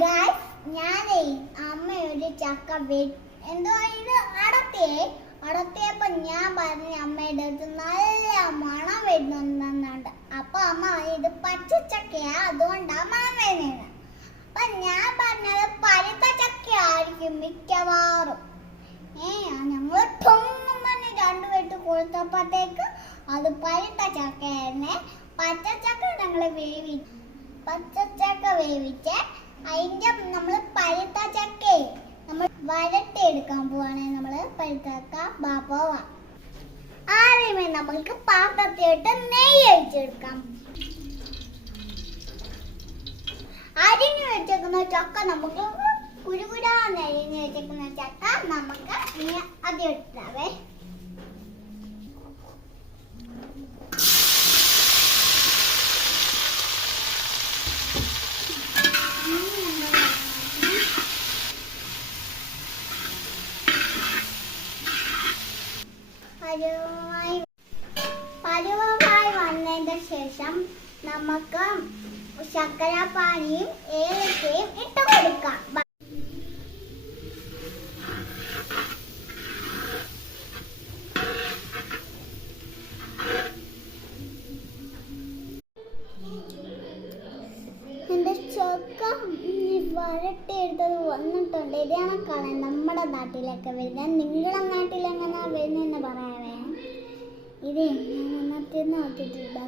Guys, ഞാനേ അമ്മയൊരു ചക്ക എന്തോ ഇത് അടത്തിയപ്പോ ഞാൻ പറഞ്ഞ അമ്മയുടെ അടുത്ത് നല്ല മണം വരുന്നുണ്ട്. അപ്പൊ അമ്മ ഇത് പച്ചച്ചക്കയാ, അതുകൊണ്ടാ മണം വരുന്നത്. അപ്പൊ ഞാൻ പറഞ്ഞത് പഴുത്ത ചക്ക ആയിരിക്കും മിക്കവാറും. ഞങ്ങള് ടൊന്നും പറഞ്ഞ് രണ്ടു വെട്ട് കൊടുത്തപ്പോഴത്തേക്ക് അത് പഴുത്ത ചക്കയായിരുന്നേ. പച്ചച്ചക്ക വേവിച്ച് അതിന്റെ നമ്മള് പഴുത്ത ചക്ക നമ്മൾ വരട്ടിയെടുക്കാൻ പോവാണ്. നമ്മള് പഴുത്ത ചക്ക പോവാം. ആദ്യമേ നമ്മൾക്ക് പാത്രത്തിലിട്ട് നെയ്യ് ഒഴിച്ചെടുക്കാം. അരിഞ്ഞു വെച്ചേക്കുന്ന ചക്ക നമുക്ക് കുരുകുരാന്ന് അരിഞ്ഞു വെച്ചേക്കുന്ന ചക്ക നമുക്ക് ഇനി അത് എടുത്താവേ. പരുവമായി വന്നതിന് ശേഷം നമുക്ക് ശർക്കരപ്പാനിയും ഏലക്കയും ഇട്ട് കൊടുക്കാം. എന്റെ ചക്ക വരട്ടിയെടുത്തത് വന്നിട്ടുണ്ട്. ഇതാണ് കാണാൻ നമ്മുടെ നാട്ടിലൊക്കെ വരുന്നത്. നിങ്ങളുടെ നാട്ടിൽ എങ്ങനെ വരുന്നതെന്ന് പറയാവേ. ഇത് ഞാൻ ഒന്നത്തിന്ന് നോക്കിയിട്ട്